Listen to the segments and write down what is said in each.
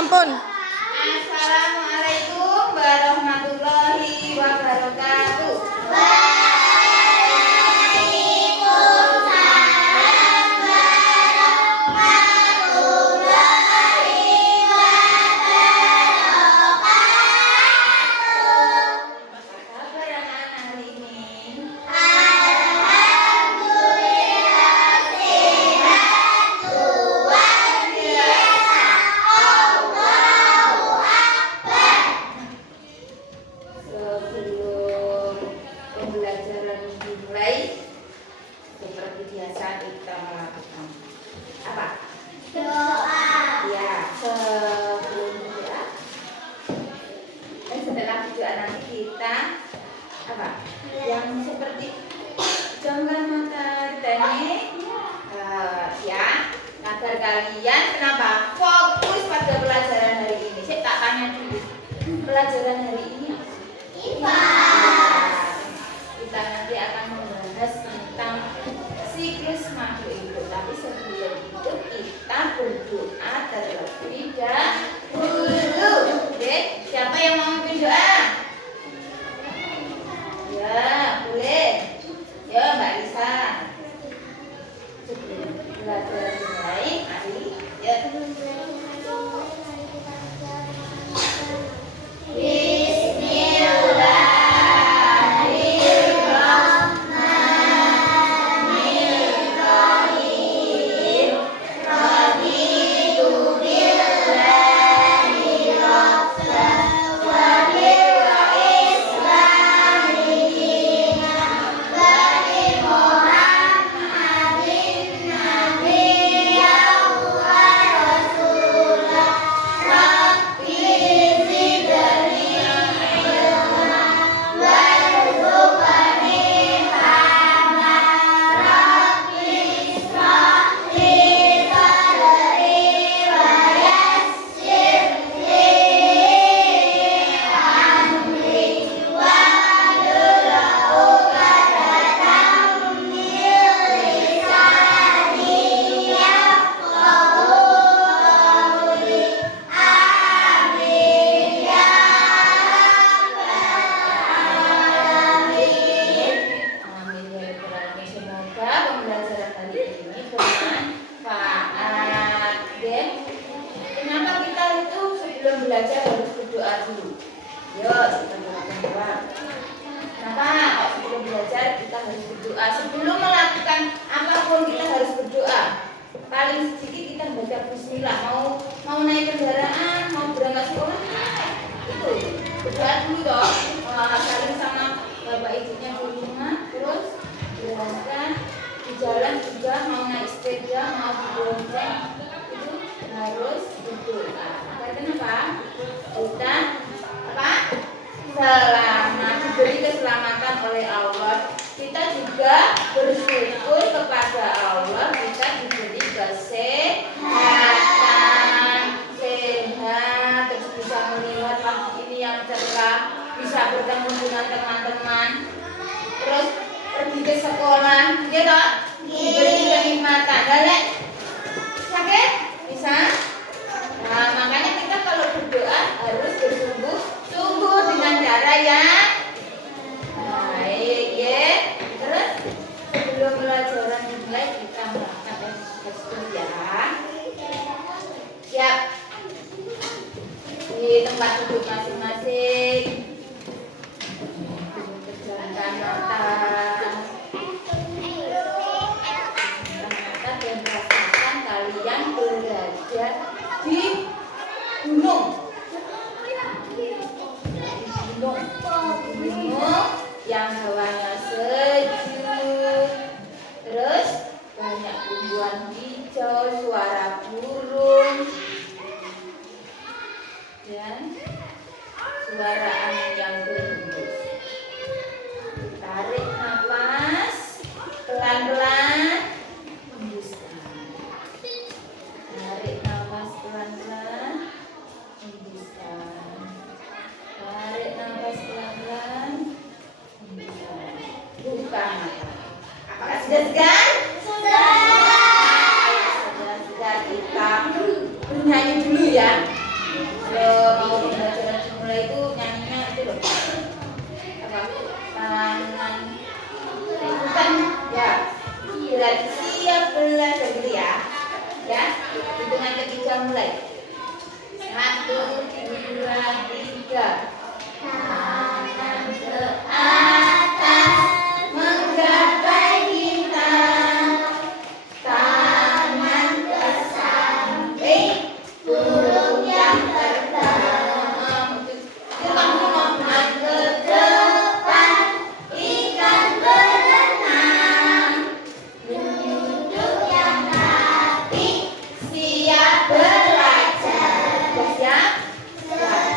Sampun. Assalamualaikum warahmatullahi wabarakatuh. Seperti biasa kita melakukan apa? Doa. Ya, sebelum doa. Dan setelah doa nanti kita apa? Yang seperti jongkan mata teknik. Ya, agar kalian kenapa fokus pada pelajaran hari ini. Saya tak tanya dulu. Pelajaran hari ini IPA. Kita nanti akan membahas tentang siklus makhluk hidup. Tapi sebelum itu kita berdoa terlebih dahulu. Oke, siapa yang mau memimpin doa? Ya, boleh. Ya, Mbak Lisa. Sebelum belajar dimulai, mari ya. Belajar harus berdoa dulu. Yuk, kita berdoa. Kenapa? Sebelum belajar kita harus berdoa. Sebelum melakukan apapun kita harus berdoa. Paling sedikit kita baca bismillah. Mau naik kendaraan, mau berangkat sekolah, itu berdoa dulu toh. Saling sama bapak ibunya di rumah, terus berangkat di jalan juga, mau naik sepeda, mau bonceng, itu harus berdoa. Kenapa? Kita apa? Selamat, diberi keselamatan oleh Allah. Kita juga bersyukur kepada Allah kita diberi kesehatan, sehat, terus bisa melihat pagi ini yang cerah, bisa bertemu dengan teman-teman, terus pergi ke sekolah, gitu. Diberi kenikmatan. Balik sakit bisa. Nah, makanya kita kalau berdoa harus bersungguh-sungguh dengan cara yang baik, ya. Terus sebelum pelajaran dimulai kita melakukan gestur ya. Siap. Di tempat duduk masing-masing. Pejamkan mata. Dan rasakan kalian berada di gunung yang hawanya sejuk, terus banyak tumbuhan hijau, suara burung, dan suara angin yang berhembus. Tarik nafas pelan-pelan. Tarik nafas pelan-pelan. Tarik nafas pelan-pelan. Buka mata. Apakah sudah segar? Sudah kita bernyanyi dulu ya. dua, tiga. Tangan ke atas menggapai kita, tangan ke samping burung yang terbang. Tangan ke depan ikan berenang, menunjuk yang rapi siap belajar. Siap?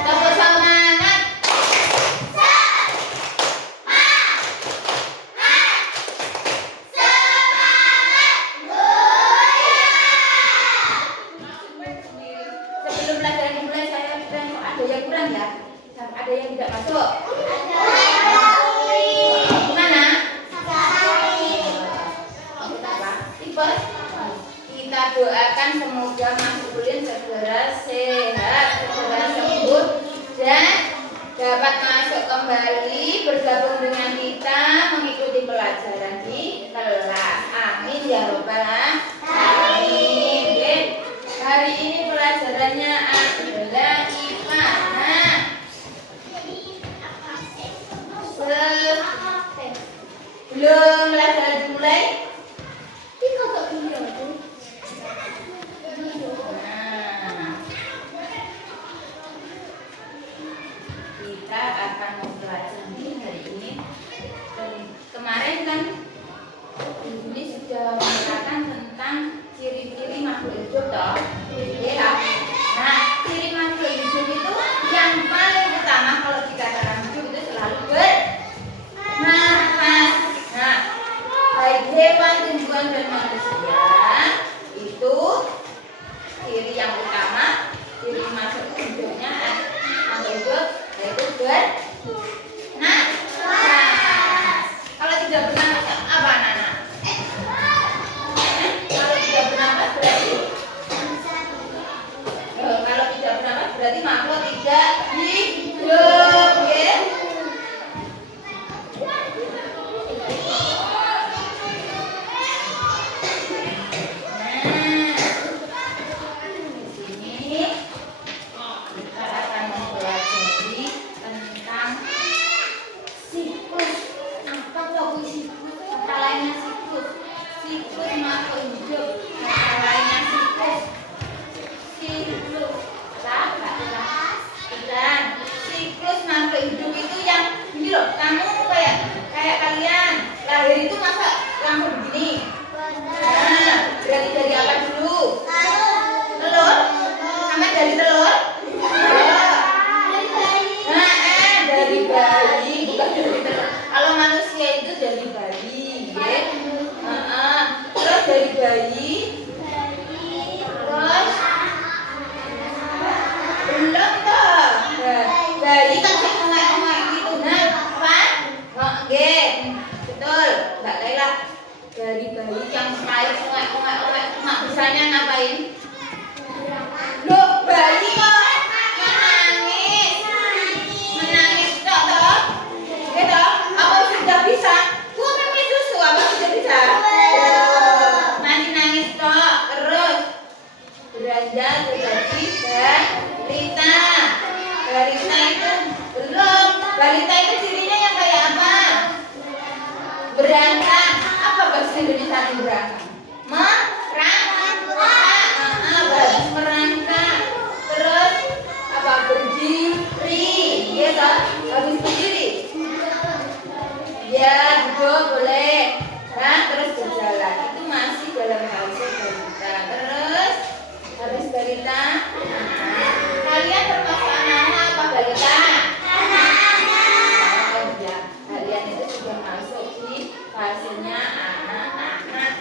Tepuk semangat. Sebelum pelajaran dimulai saya bilang ada yang kurang ya? Ada yang tidak masuk? Gimana? Kita doakan semoga Mas Ulin segera sehat, segera sembuh dan dapat masuk kembali bergabung dengan kita mengikuti pelajaran di kelas. Amin ya robbal alamin. Hari ini pelajarannya adalah IPA. Nah, sebelum pelajaran dimulai, kita akan mempelajari hari ini. Kemarin kan ini sudah menerangkan tentang ciri-ciri makhluk hidup toh. Ya. Nah, ciri makhluk hidup itu yang paling utama kalau dikatakan hidup itu selalu bernafas. Nah, baik hewan, tumbuhan dan manusia itu ciri yang utama, ciri makhluk hidupnya makhluk hidup yaitu bernafas. Kalau tidak bernafas apa anak-anak? Kalau tidak bernafas berarti kalau tidak bernafas berarti makhluk tidak hidup, ya. Lahir itu masa langsung begini? Nah, berarti dari apa dulu? Telur? Sama dari telur? Dari bayi, bukan dari telur. Kalau manusia itu dari bayi, ya. Terus dari bayi, terus belum toh. Bayi kan ongek-ongek gitu, nah, apa? Nggih. Betul, Mbak Laila. Dari bayi yang lahir ongek-ongek, mak bisanya ngapain? Loh, bayi kok menangis toh? Gitu? Apa sudah bisa? Minum susu apa sudah bisa? Masih nangis toh, terus beranjak menjadi balita. Balita itu belum. Balita itu cirinya yang kayak apa? Berangkat. Apa bahasa Indonesia berangkat? Bagus merangkak. Terus apa? Berdiri, ya toh? Bagus berdiri. Ya, betul, boleh. Nah, terus berjalan. Itu masih dalam fase balita. Terus habis balita, kalian termasuk anak-anak apa balita? Kalian itu sudah masuk di fasenya anak-anak.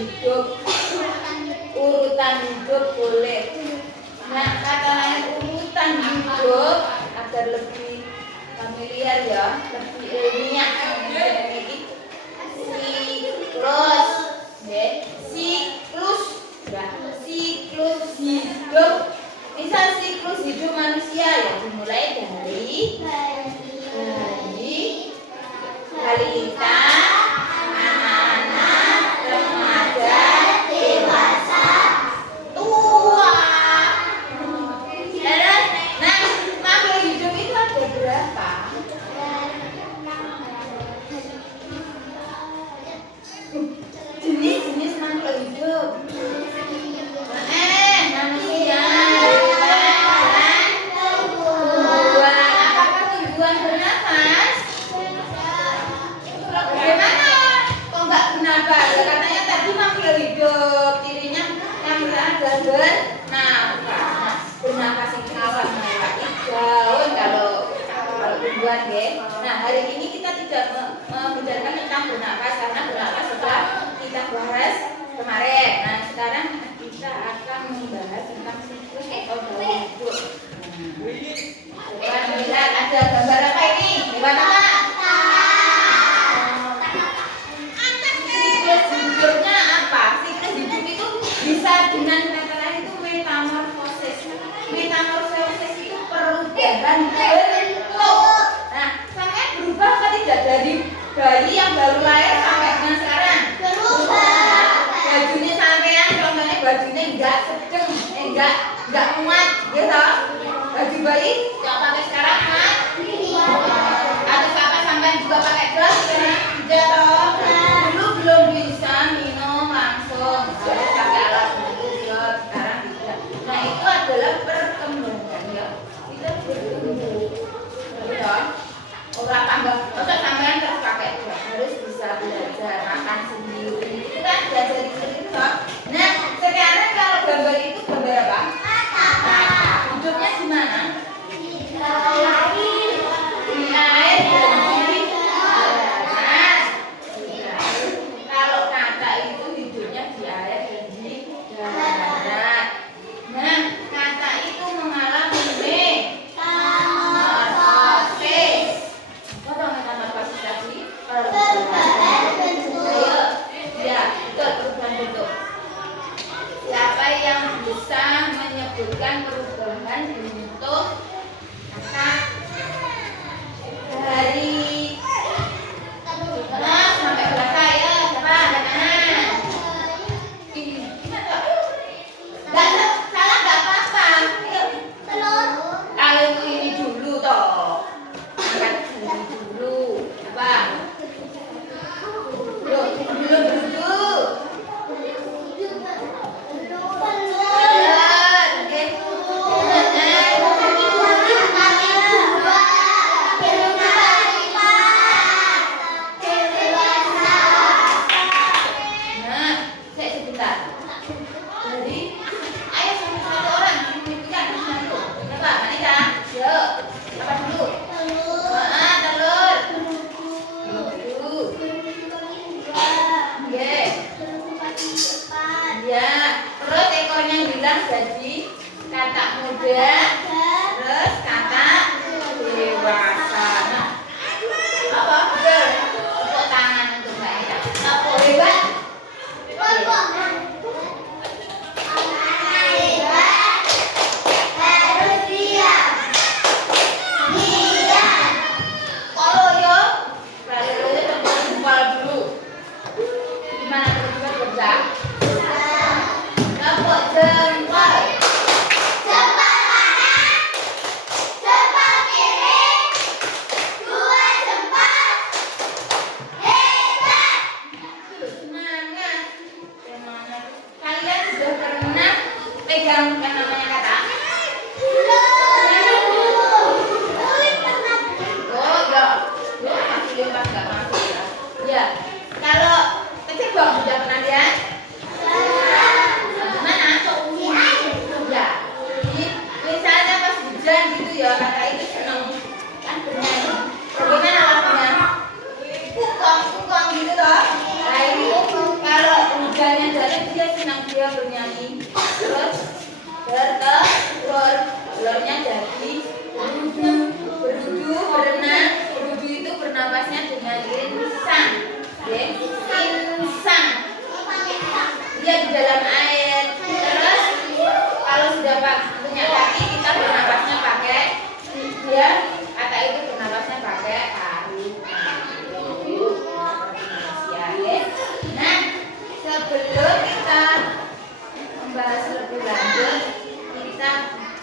hidup, urutan hidup boleh. Nah, kata lain urutan hidup agar lebih familiar ya, lebih ilmiah. Siklus, siklus, ya, siklus hidup. Misal siklus hidup manusia ya dimulai dari balita, anak-anak, remaja, dewasa, tua. Nah, makhluk hidup itu ada berapa? Jenis-jenis makhluk hidup. Manusia, hewan, tumbuhan. Apakah tumbuhan bernafas? Bagaimana? Kok nggak bernafas? Ya, katanya tadi makhluk hidup, cirinya yang ada bernafas. Bernafas itu bisa melewati daun kalau tumbuhan ya. Nah, hari ini kita tidak membicarakan tentang bernafas karena bernafas sudah kita bahas kemarin. Nah, sekarang kita akan membahas tentang siklus atau daur hidup. Coba lihat ada gambar apa ini? Hewan apa? Siklus hidupnya apa? Siklus hidup itu bisa dengan kata lain itu metamorfosis. Metamorfosis itu perubahan bentuk. Nah, sampai berubah apa tidak dari bayi yang baru lahir sampai dengan sekarang? Berubah. Bajunya sampean contohnya bajunya enggak sedang, enggak muat, gitu. Baju bayi yang pakai sekarang muat. Atau apa sampean juga pakai gelas sekarang? Tidak toh. Dulu belum bisa minum langsung, harus pakai alat bubuk ya. Sekarang tidak. Nah, itu adalah perkembangan ya. Kita bertumbuh. Gitu. Orang tambah, masa sampean terus pakai gelas, harus bisa belajar makan sendiri. Itu kan belajar sendiri toh. Nah, sekarang kalau gambar itu gambar apa? Hidupnya di mana? Di air dan di darat. Kalau kata itu hidupnya di air dan di darat. Nah, kata itu mengalami metamorfosis. Apa metamorfosis tadi? Perubahan bentuk. Ya, betul, perubahan bentuk. Siapa yang bisa menyebutkan perubahan bentuk kata dari sampai berapa ya? Siapa? Kanan. Enggak salah, enggak apa-apa. Kalau ini dulu toh. Angkat ini dulu. Apa? Belum duduk. Jadi kata muda, terus kata dewasa. Apa? Betul. Tepuk tangan untuk Mbak Ida. Hebat. Harus diam. Kalau yo, kepala dulu. Gimana teman-teman kerja? Tepuk jempol. Jempol kanan, jempol kiri, dua jempol. Hebat. Semangat. Semangat. Kalian sudah pernah pegang yang namanya kata? Oh ya, masih lompat nggak masuk ya? Ya, kalau kecebong sudah pernah lihat? Ya, misalnya pas hujan gitu ya, kata itu seneng kan bernyanyi. Bagaimana lagunya? Kukong gitu toh. Nah ini kalau hujannya dia bernyanyi. Terus bertelur, telurnya jadi berudu, berudu berenang. Berudu itu bernapasnya dengan insang, insang. Dia di dalam air. Terus kalau sudah punya kaki, kita bernapasnya pakai dia. Kata itu bernapasnya pakai paru. Nah, sebelum kita membahas lebih lanjut, kita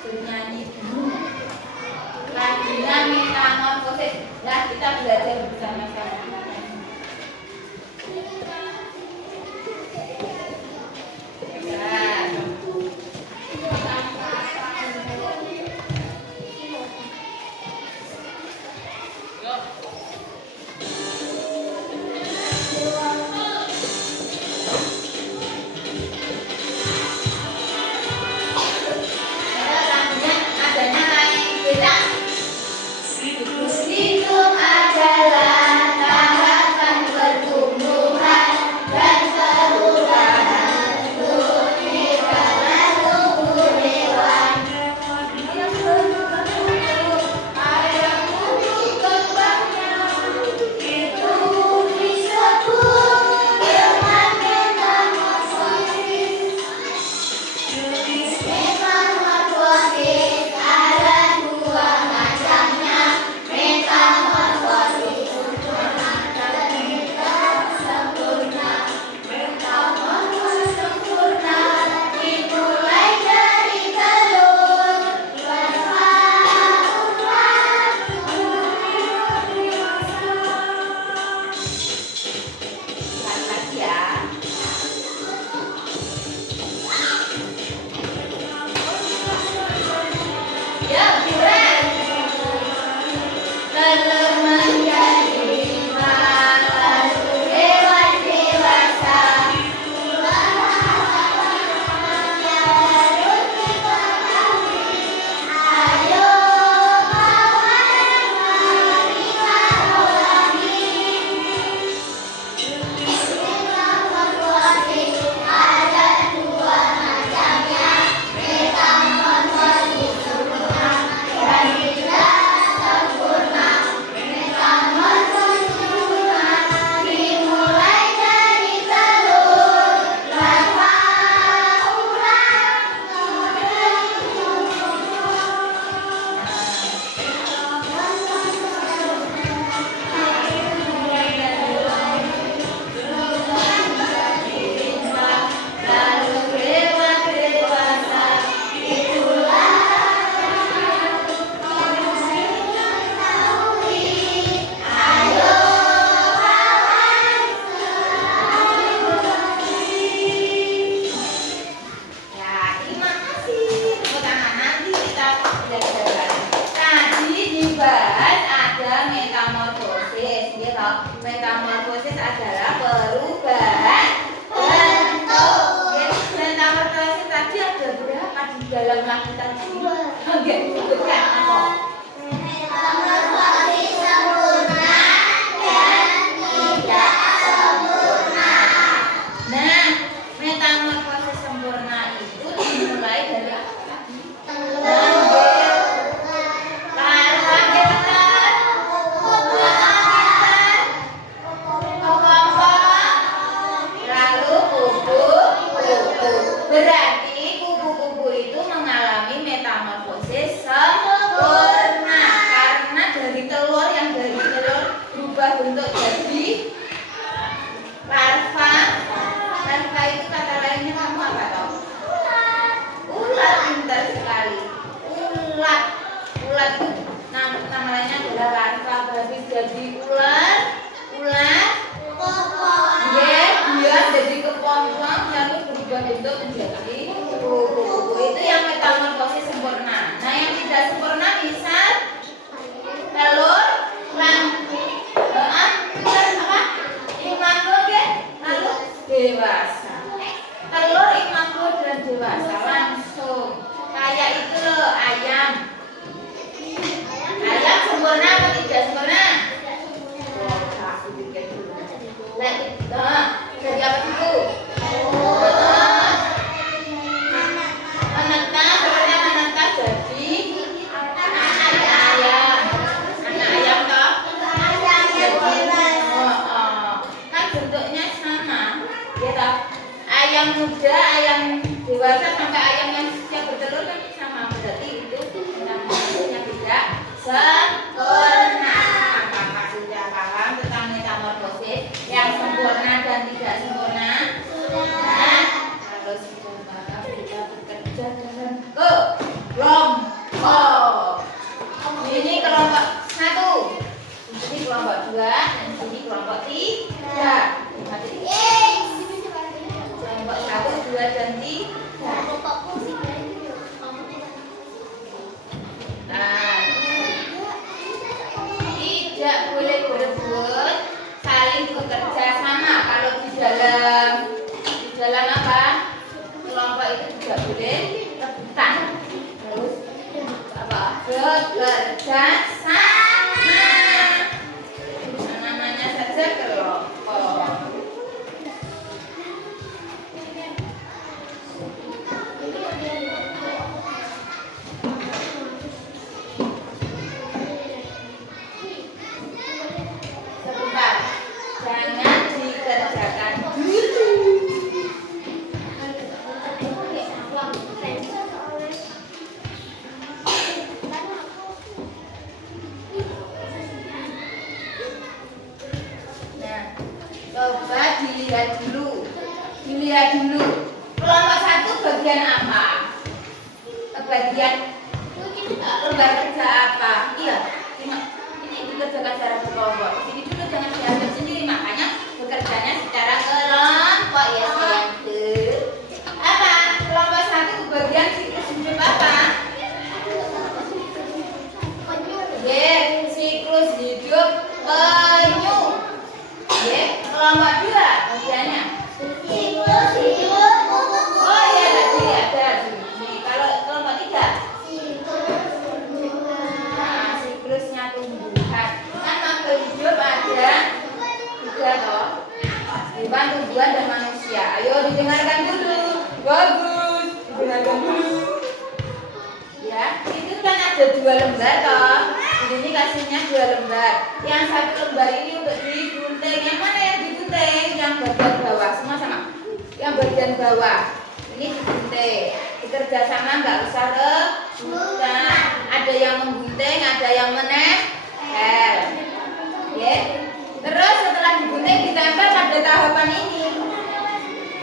bernyanyi dulu. Lagunya Metamorfosis. Nah, kita belajar bersama-sama. Metamorfosis adalah perubahan bentuk. Metamorfosis tadi ada berapa di dalam lagu tadi? Enggak disebutkan apa? Metamorfosis sempurna dan tidak sempurna. Nah, metamorfosis sempurna itu dimulai dari apa tadi? Berarti kupu-kupu itu mengalami metamorfosis sempurna karena dari telur berubah bentuk jadi larva. Larva itu kata lainnya kamu apa tahu? Ulat. Pintar sekali. Ulat itu nama lainnya adalah larva. Berarti jadi ulat. Dia jadi kepompong lalu berubah bentuk menjadi kupu-kupu. Itu yang metamorfosis sempurna. Nah, yang tidak sempurna misal telur, imago lalu dewasa. Telur, imago dan dewasa langsung. Kayak itu loh ayam. Ayam sempurna atau tidak sempurna? Jadi apa itu? ayam muda, ayam dewasa sampai ayam yang siap bertelur kan sama, berarti itu namanya tidak sempurna. Apakah sudah paham tentang metamorfosis yang sempurna dan tidak sempurna? Nah, kalau sudah paham kita bekerja dengan kelompok. Ini kelompok 1, ini kelompok 2, dan ini kelompok 3. Kelompok 1, 2, dan 3. Nah, tidak boleh berebut, saling bekerja sama. Kalau di dalam apa? Kelompok itu tidak boleh rebutan. Terus apa? Bekerja sama. Namanya saja kelompok. Jangan dikerjakan dulu. Nah, coba dilihat dulu. Kelompok 1 bagian apa? Bagian lembar kerja apa? Iya, ini dikerjakan secara berkelompok. Ini dulu jangan diambil sendiri, makanya bekerjanya secara kelompok ya sayang. Apa? Kelompok 1 bagian siklus hidup apa? Siklus hidup penyu. Kelompok 2 bagiannya siklus hidup kupu-kupu. Oh iya, tadi ada. Kalau kelompok 3 siklusnya tumbuhan. Kan makhluk hidup ada 3 toh. Hewan, tumbuhan, dan manusia. Ayo didengarkan dulu. Bagus, didengarkan dulu. Ya, itu kan ada 2 lembar toh. Ini kasihnya 2 lembar. Yang 1 lembar ini untuk digunting. Yang mana yang digunting? Yang bagian bawah. Semua sama. Yang bagian bawah ini digunting. Bekerja sama, nggak usah rebutan. Ada yang menggunting, ada yang menempel. Ya. Terus setelah digunting ditempel pada tahapan ini.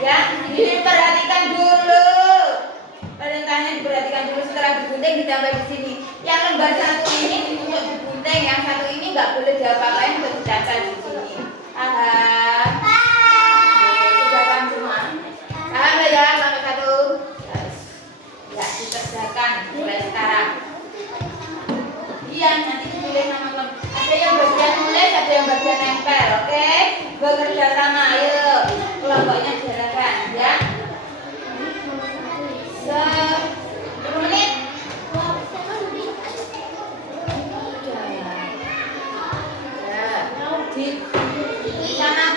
Ya, diperhatikan dulu. Perintahnya diperhatikan dulu. Setelah digunting ditempel di sini. Yang lembar 1 ini untuk digunting, yang 1 ini nggak boleh diapa-apain, untuk ditempel di sini. Paham? Sudah paham semua? Paham ya kelompok 1? Ya, dikerjakan mulai sekarang. Iya, nanti ditulis nama kelompok. Ada yang bagian nulis, ada yang bagian nempel, oke? Bekerja sama, ayo. Kelompoknya jalankan, ya. 10 menit. Sama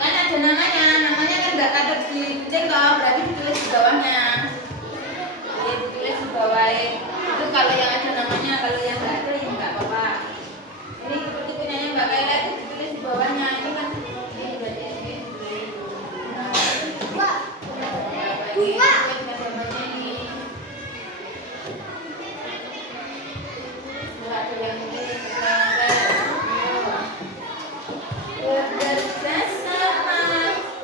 Kan ada namanya kan nggak ada di tengok, berarti ditulis di bawahnya. Ya, ditulis di bawah itu kalau yang ada namanya, kalau yang nggak ada ya nggak apa-apa. Ini seperti punyanya Mbak Kaila itu ditulis di bawahnya. Ini kan ini berarti ini. Dua. Namanya ini. Ada yang ini. Bersama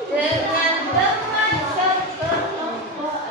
dengan teman sekelompok.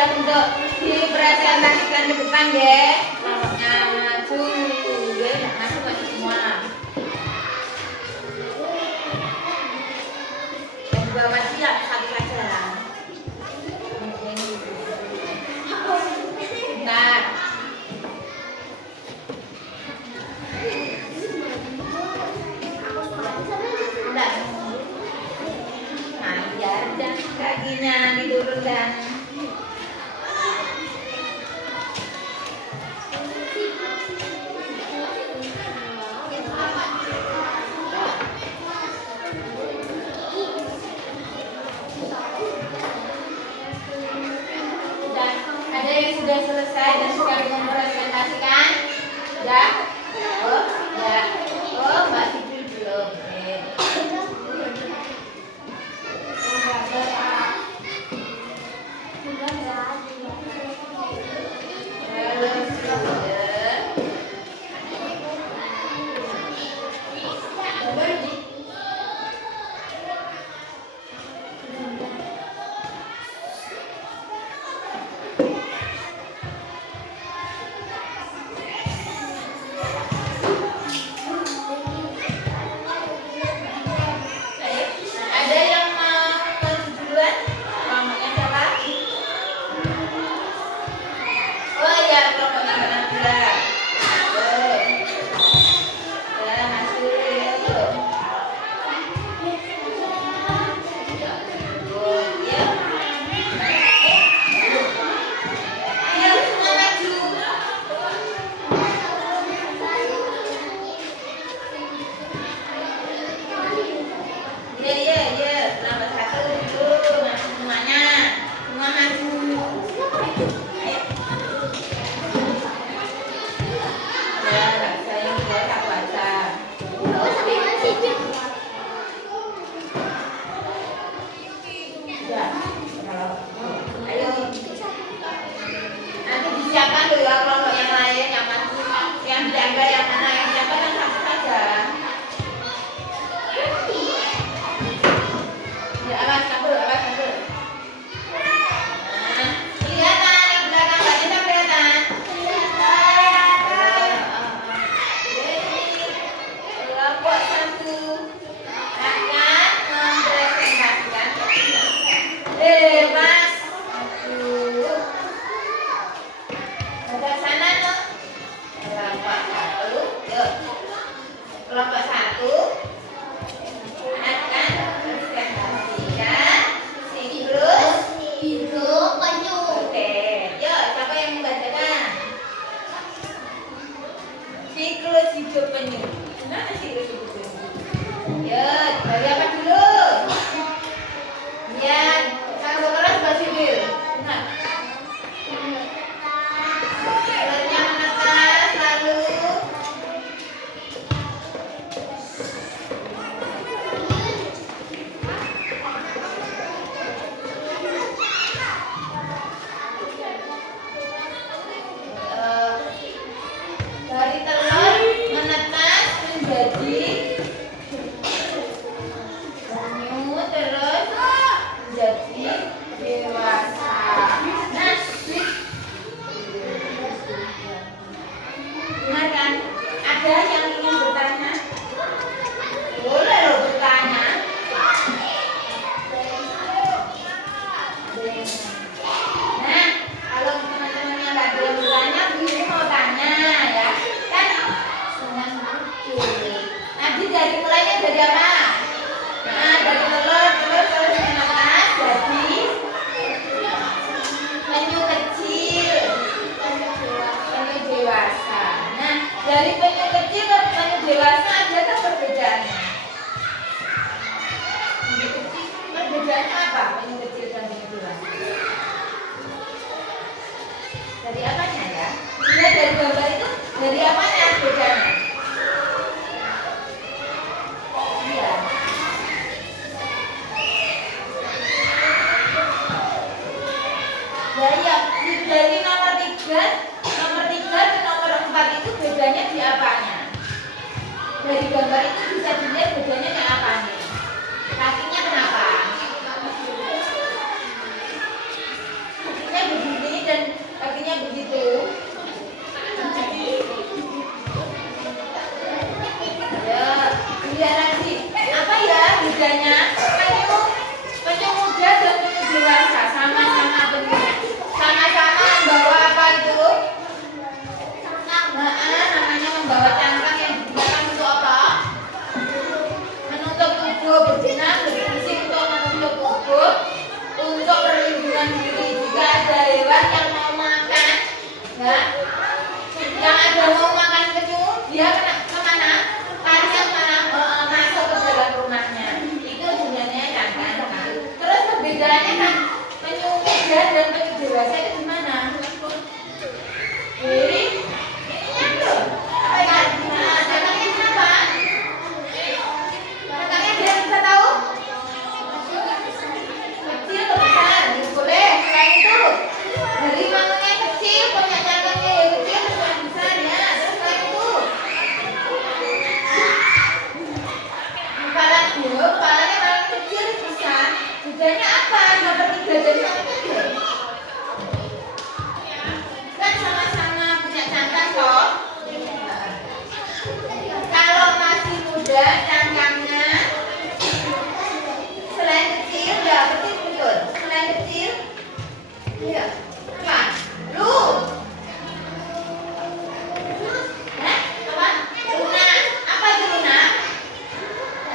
Untuk dipresentasikan ke depan ya, kelompoknya maju, ya, maju semua. Yang di bawah siap satu saja. Bentar. Bentar. Nah, biar kakinya diturunkan. Sudah selesai dan sudah mempresentasikan ya? Oh ya, oh Mbak Sidul belum. Kelompok 1 akan presentasikan siklus hidup penyu. Oke, yuk siapa yang membacakan? Siklus hidup penyu. Gimana siklus hidup penyu? Yuk, dari apa dulu? Ya, sang keras bahasa Inggris. Benar. Telurnya menetas, lalu dari telur menetas menjadi penyu, terus menjadi dewasa. Nah, benar kan? Ada yang ingin bertanya? Boleh loh bertanya. Nah, kalau teman-teman yang nggak boleh bertanya, Bibi mau tanya ya. Kan senang lucu. Nanti dari mulainya dari apa? Nah, dari telur terus menetas jadi penyu kecil, penyu dewasa. Nah, dari penyu kecil ke penyu dewasa adakah perbedaannya? Perbedaannya apa? Penyu kecil dan penyu dewasa. Dari apanya ya? Lihat dari gambar itu dari apanya bedanya? Iya. Ya iya, dari nomor 3 ke nomor 4 itu bedanya di apanya? Dari gambar itu bisa dilihat bedanya di apanya? Kakinya kenapa? Kakinya begini dan kakinya begitu. Ya, lihat lagi. Apa ya bedanya? Penyu muda dan penyu dewasa sama-sama penyu. Sama-sama membawa apa itu? Namanya membawa cangkang yang digunakan untuk apa? Menutup tubuh, berbenah, berfungsi untuk menutup tubuh, untuk perlindungan diri. Jika ada hewan yang mau makan, ya, yang ada mau makan penyu, dia kemana? Larinya kemana? Masuk ke dalam rumahnya. Itu gunanya cangkang. Terus perbedaannya kan penyu muda dan penyu dewasa itu gimana? Jadi ininya tuh cangkangnya kenapa? Cangkangnya dia bisa tahu? Kecil atau besar? Boleh. Selain itu dari mangunya kecil punya cangkangnya yang kecil atau yang besar ya. Terus selain itu kepalanya paling kecil besar. Bedanya apa? Nomor 3 jadi nomor 3. Kan sama-sama punya cangkang toh. Kalau masih muda cangkangnya selain kecil ya betul. Selain kecil iya. Apa? Lu. Apa? Luna. Apa itu Luna?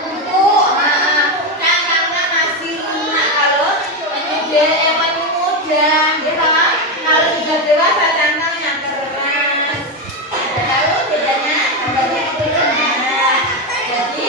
Empuk. Cangkangnya masih lunak kalau penyu muda. Gitu kan? Kalau sudah dewasa cangkangnya keras. Ada tahu bedanya? Gambarnya itu. Nah, jadi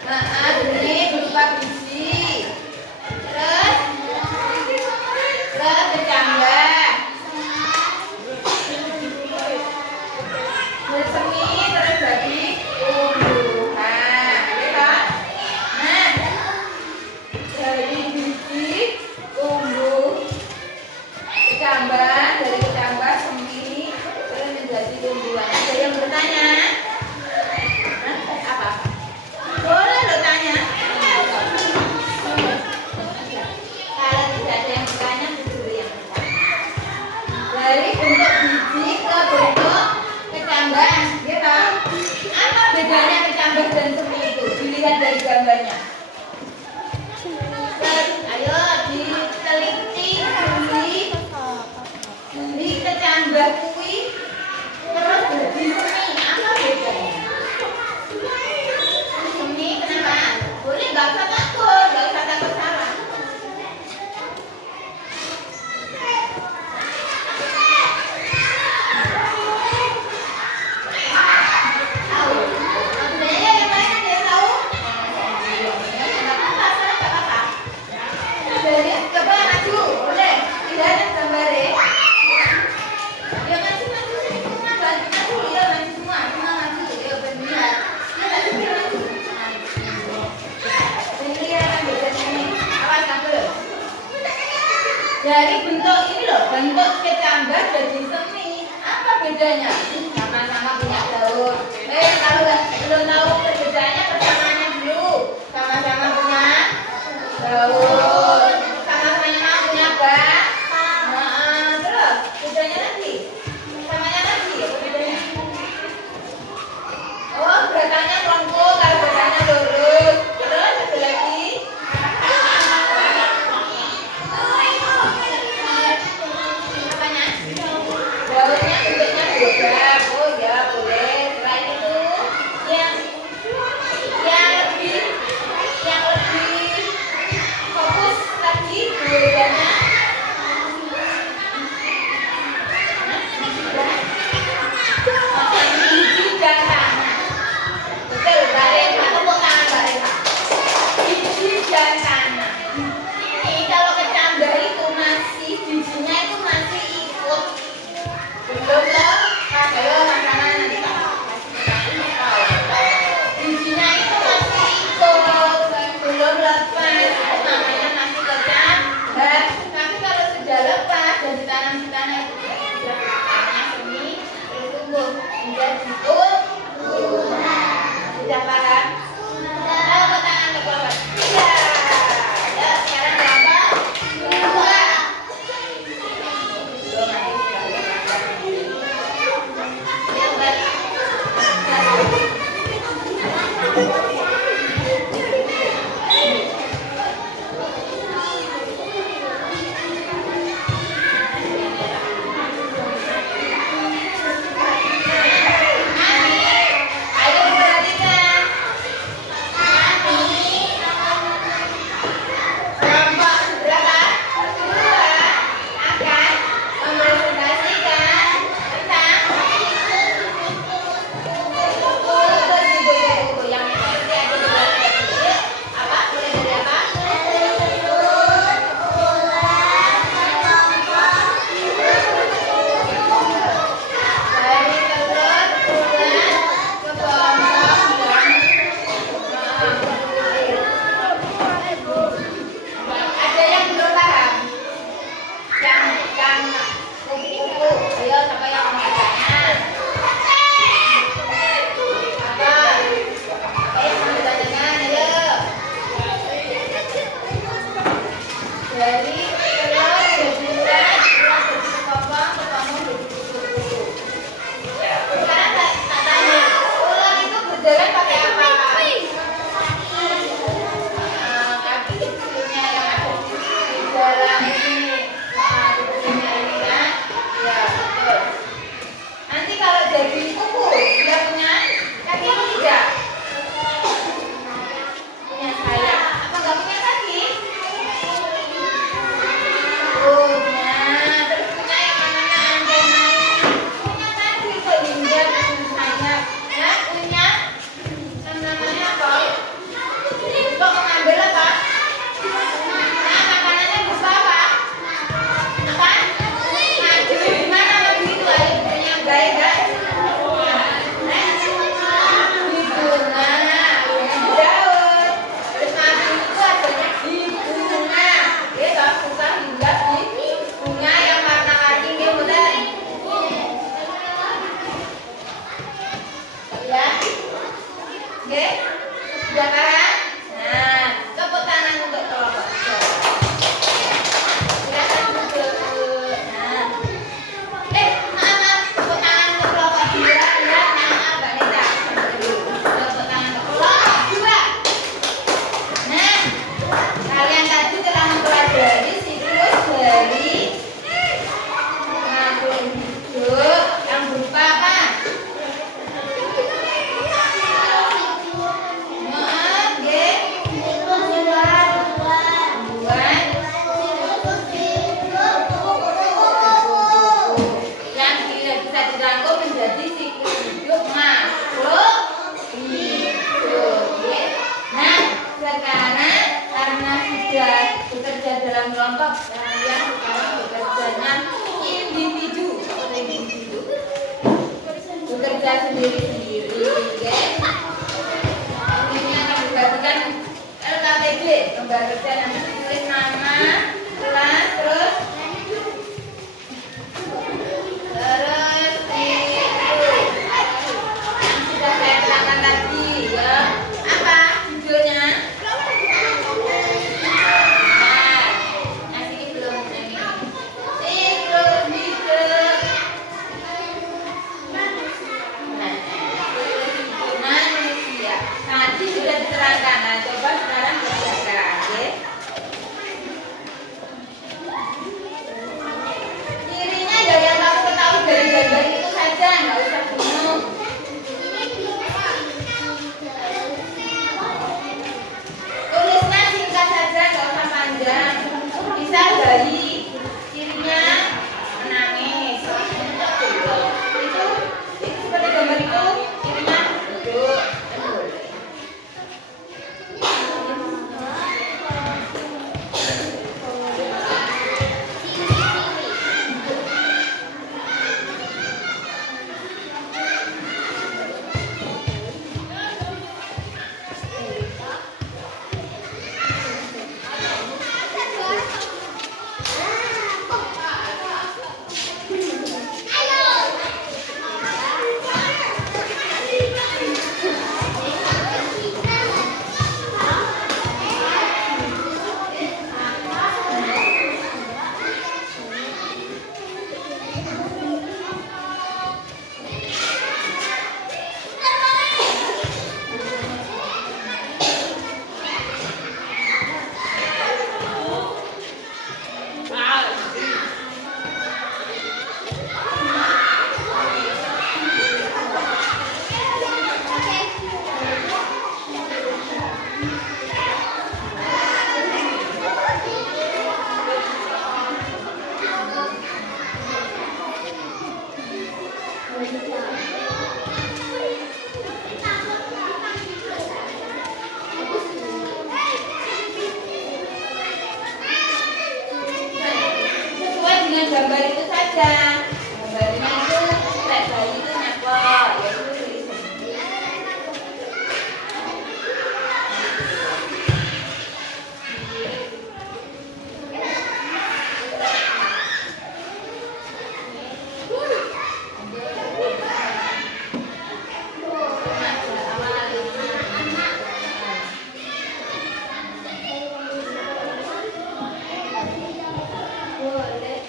Ini berupa biji. Terus kecambah. Bersemi terus jadi tumbuhan. Nah, dari biji tumbuh kecambah, dari kecambah semi terus menjadi tumbuhan. Ada yang bertanya? Apa? Boleh lo tanya. Kalau tidak ada yang bertanya, dulu yang bertanya. Dari bentuk biji ke bentuk kecambah, gitu. Apa bedanya kecambah dan semi itu? Dilihat dari gambarnya. Ayo diteliti di kecambah kui terus jadi semi. Apa bedanya? Semi kenapa? Boleh nggak usah takut salah. Tahu? Bedanya yang mana dia tahu? Nggak apa-apa. Jadi coba maju, boleh? Lihat gambarnya. Ya maju semua, maju ya maju semua maju ya benar. Ya maju. Ini yang bedanya ini. Awas kabel. Dari bentuk ini loh, bentuk kecambah jadi semi. Apa bedanya? Sama-sama punya daun. Kalau belum tahu perbedaannya, persamaannya dulu. Sama-sama punya daun. Sama-sama punya bak. Terus bedanya lagi. Samanya lagi. Bedanya. Oh, beratanya lengkung, kalau beratnya lurus. Terus ada lagi. Apanya? Daunnya bentuknya bulat. Oh ya, boleh. Selain itu, yang Sekarang karena sudah bekerja dalam kelompok yang sekarang bekerjanya individu bekerja sendiri-sendiri, guys. Ini akan dibagikan LKTD, lembar kerja, nanti tulis nama, kelas, terus itu yang sudah saya terangkan tadi, ya. Apa judulnya? Tadi sudah diterangkan, nah coba sekarang kerjakan, oke? Cirinya ada yang kamu ketahui dari gambar itu saja, nggak usah bingung. Tulisnya singkat saja, nggak usah panjang. Bisa bayi, cirinya menangis. Itu seperti gambar itu, cirinya duduk. Sesuai dengan gambar itu saja. Gambarnya itu kayak bayi itu nyapok, ya itu tulisannya. Boleh.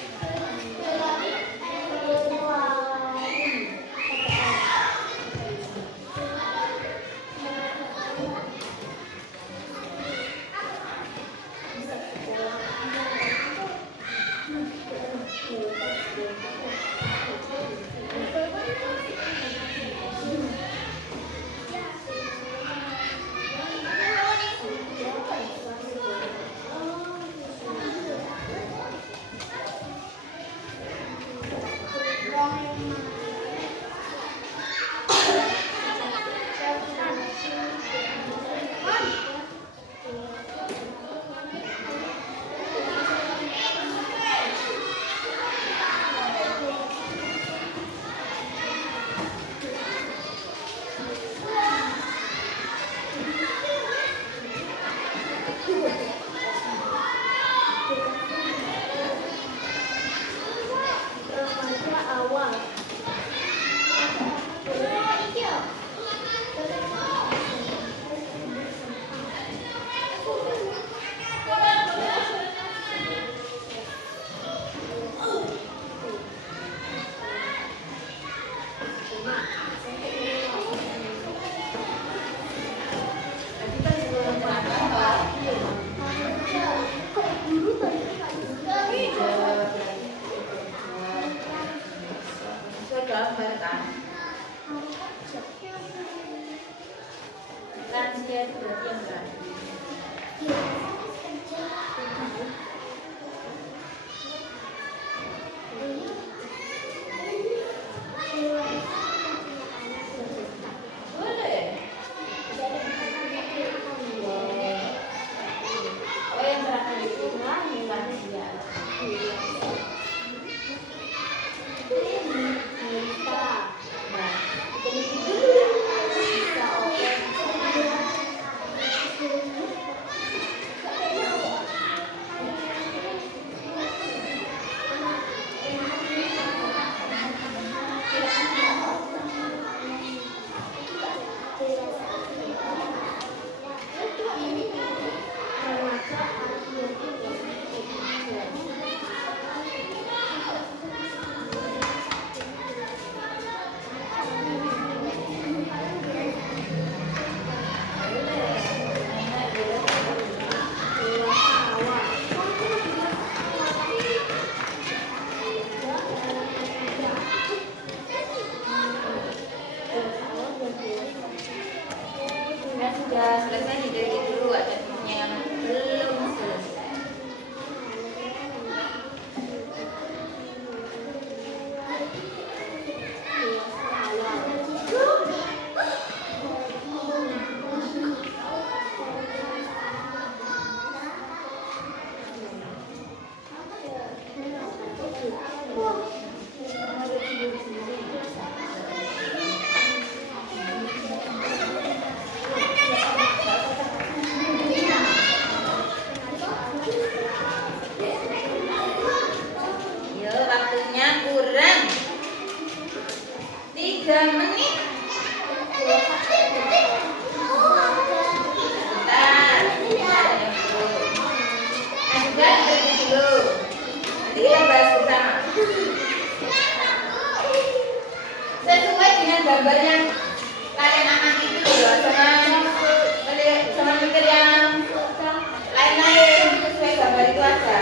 gambar yang kalian amati itu loh, jangan mikir yang lain-lain, sesuai gambar itu aja.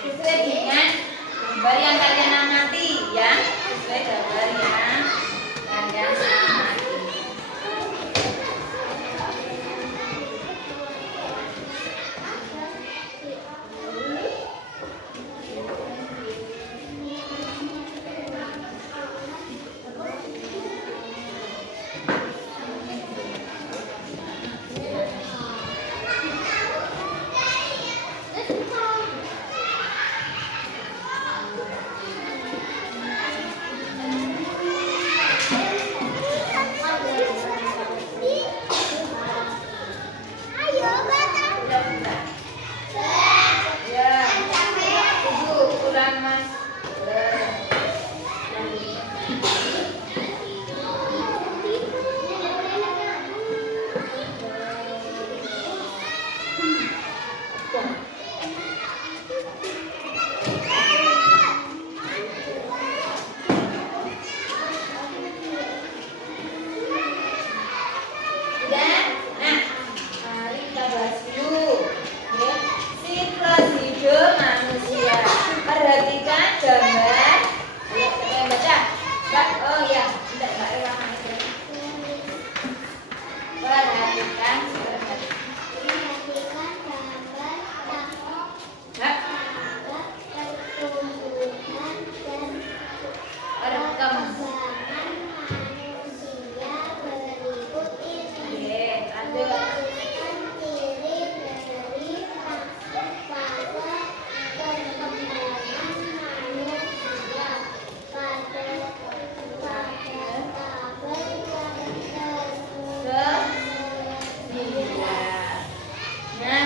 Sesuai dengan gambar yang kalian amati ya, sesuai gambar yang kalian amati.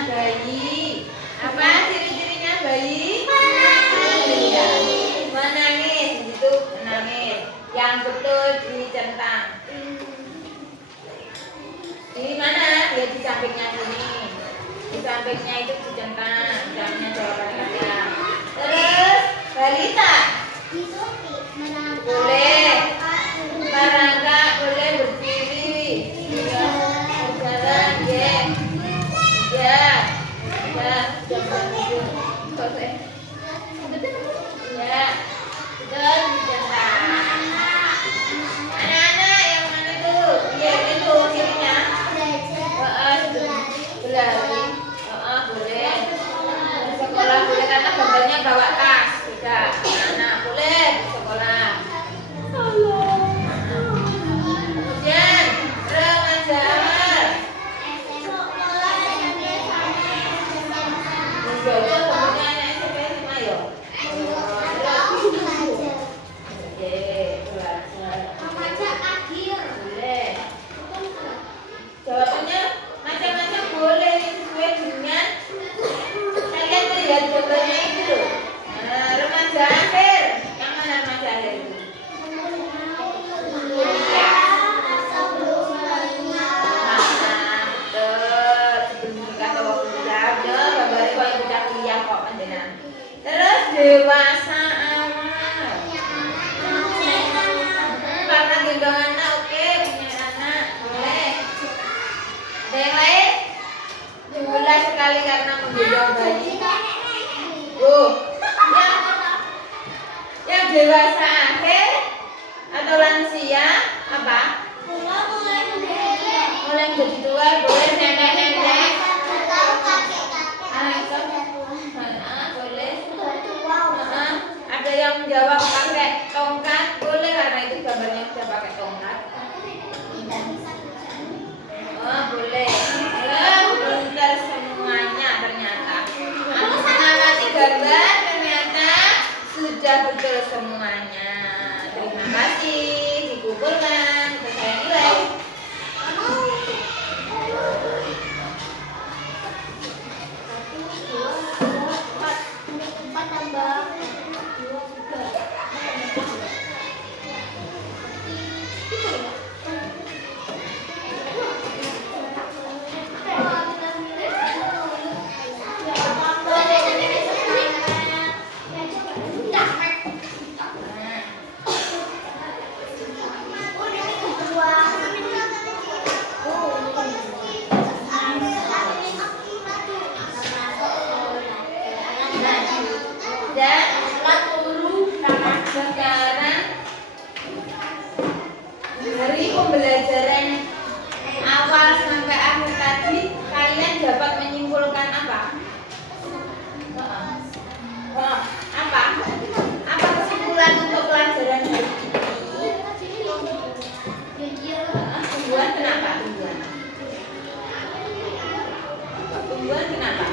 Bayi, apa ciri-cirinya bayi? Menangis, itu menangis. Yang betul dicentang. Di mana? Dia di sampingnya sini. Di sampingnya itu dicentang. Jamnya jawaban kalian. Terus balita. Boleh. Barangka boleh berdiri. Berjalan, ya. Ya. Ya. Ya. Betul dicentang. Anak-anak yang mana itu? Ya, itu cirinya. Berlari. Boleh. Sekolah boleh karena gambarnya bawa tas. Sudah. Apa? Bunga mulai menjadi Mulai menjadi tua, boleh nenek-nenek. Kalau kakek-kakek Boleh. wow. Ada yang menjawab pakai tongkat, boleh karena itu gambarnya sudah pakai tongkat. Oh, boleh. Pintar semuanya ternyata. Aku mengamati gambar ternyata sudah betul semuanya. Terima kasih, dikumpulkan, saya nilai. Empat tambah dua tiga. Dan sekarang dari pembelajaran awal sampai akhir tadi kalian dapat menyimpulkan apa? Apa? Apa kesimpulan untuk pelajaran hari ini? Tumbuhan kenapa? Tumbuhan kenapa?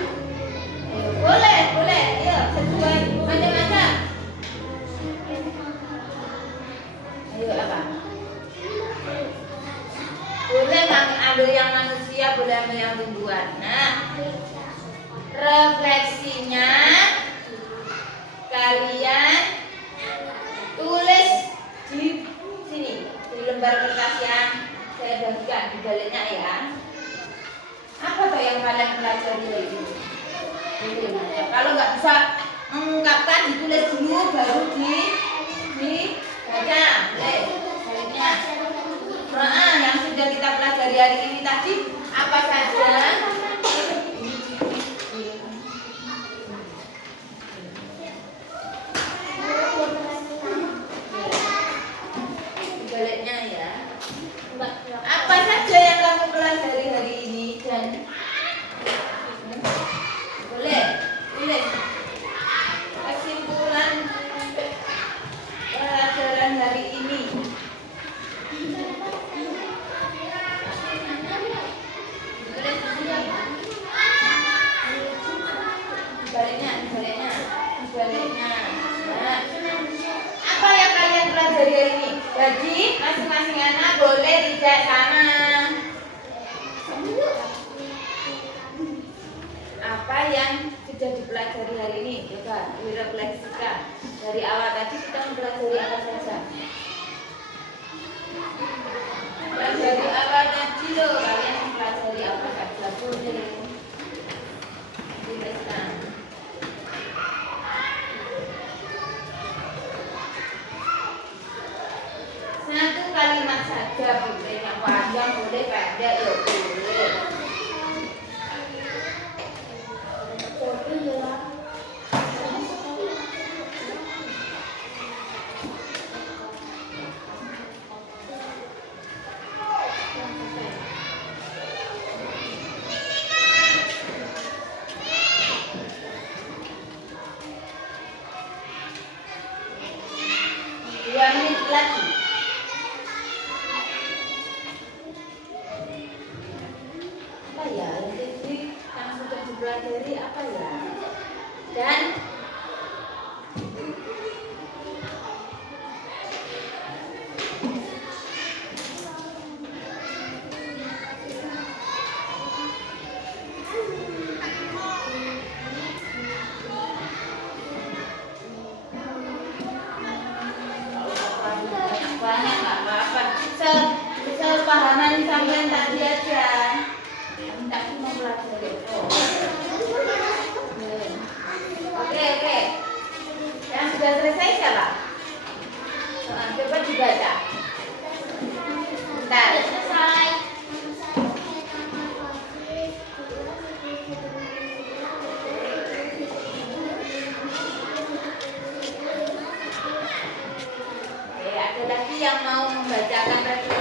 Boleh, boleh. Yuk, sesuai macam-macam. Ayo apa? Boleh ambil yang manusia, boleh ambil yang tumbuhan. Nah, refleksinya kalian tulis di sini, di lembar kertas yang saya bagikan di baliknya ya. Apa tuh yang kalian pelajari hari ini? Kalau nggak bisa mengungkapkan, ditulis dulu baru dibaca. Baliknya. Yang sudah kita pelajari hari ini tadi apa saja? Baliknya ya. Apa saja yang kamu pelajari hari ini dan boleh tulis kesimpulan pelajaran hari ini. Baliknya. Nah, apa yang kalian pelajari hari ini? Jadi masing-masing anak boleh tidak sama. Apa yang sudah dipelajari hari ini? Coba direfleksikan. Dari awal tadi kita mempelajari apa saja? Dari awal tadi loh, kalian mempelajari apa saja? Boleh tuliskan. Satu kalimat saja boleh, yang panjang boleh, pendek ya boleh. Dua menit lagi. Apa ya yang sudah dipelajari apa ya? Dan banyak nggak apa-apa. Sepahaman sampean tadi aja. Minta mau pelajari. Oke. Yang sudah selesai siapa? Coba dibaca. Bentar. Selesai. Oke, ada lagi yang mau membacakan refleksi?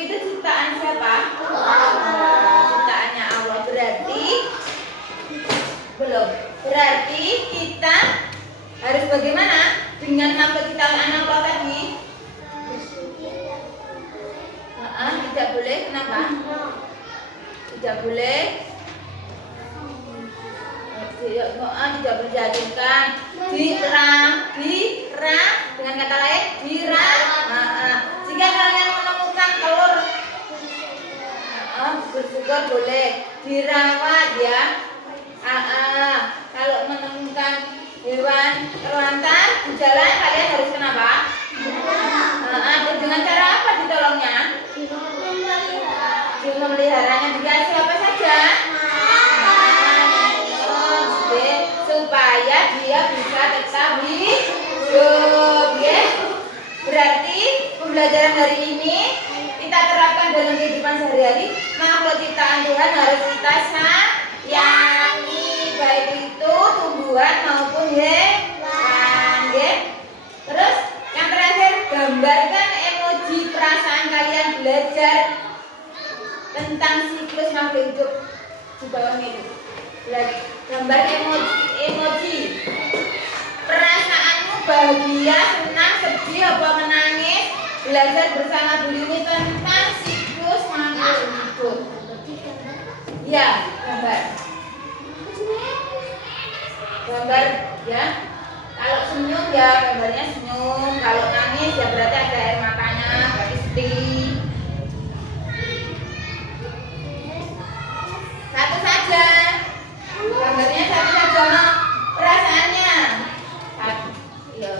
itu ciptaan siapa? Ciptaannya Allah. Berarti belum. Berarti kita harus bagaimana dengan makhluk ciptaan Allah tadi? Tidak boleh. Kenapa? Tidak boleh. Tidak boleh dijadikan dira dengan kata lain dira. Jika kalian menemukan telur, bersyukur boleh dirawat ya. Kalau menemukan hewan terlantar di jalan, kalian harus kenapa? Dengan cara apa ditolongnya? Memeliharanya. Dikasih apa saja? Supaya dia bisa tetap hidup ya. Berarti pembelajaran hari ini kita terapkan dalam kehidupan sehari-hari. Makhluk ciptaan Tuhan harus kita sayangi, baik itu tumbuhan maupun hewan ya. Terus yang terakhir, gambarkan emoji perasaan kalian belajar tentang siklus makhluk hidup di bawahnya itu. Gambar emoji perasaanmu bahagia, senang, sedih, apa menangis. Belajar bersama Bu Lini tentang siklus makhluk hidup. Ya, gambar ya. Kalau senyum ya gambarnya senyum. Kalau nangis ya berarti ada air matanya, berarti sedih. Satu saja. Gambarnya satu saja, no. Perasaannya. Ya.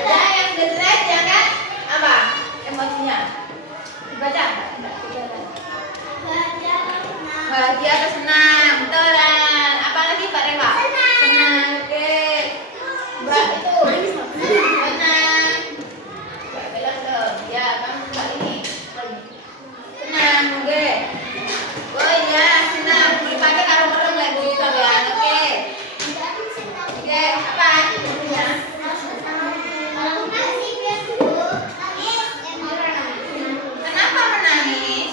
Ada yang jelek ya kan? Apa? Emosinya. Baca. Bahagia atau senang? Betul kan? Apa lagi Mbak Rewa? Senang. Oke. Mbak itu. Senang. Mbak Bella belum. Ya, kamu Mbak ini. Senang, oke. Oh iya, senang. Dipakai karo merem lagi sampean. Oke. Oke, apa? Kenapa menangis?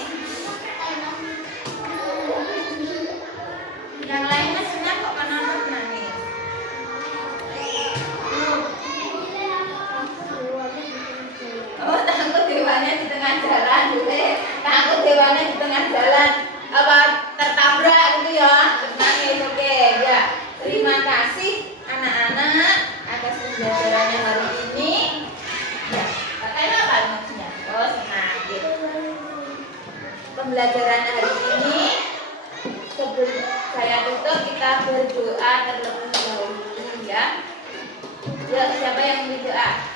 Yang lainnya senang kok, kenapa menangis? Oh, takut dewannya di tengah jalan. Takut dewannya di tengah jalan. Apa tertabrak gitu ya? Terus nangis. Oke, ya. Terima kasih anak-anak atas pembelajarannya hari ini. Ya, katanya apa maksudnya? Oh, senang gitu. Pembelajaran hari ini, sebelum saya tutup kita berdoa terlebih dahulu ya. Ya, siapa yang berdoa?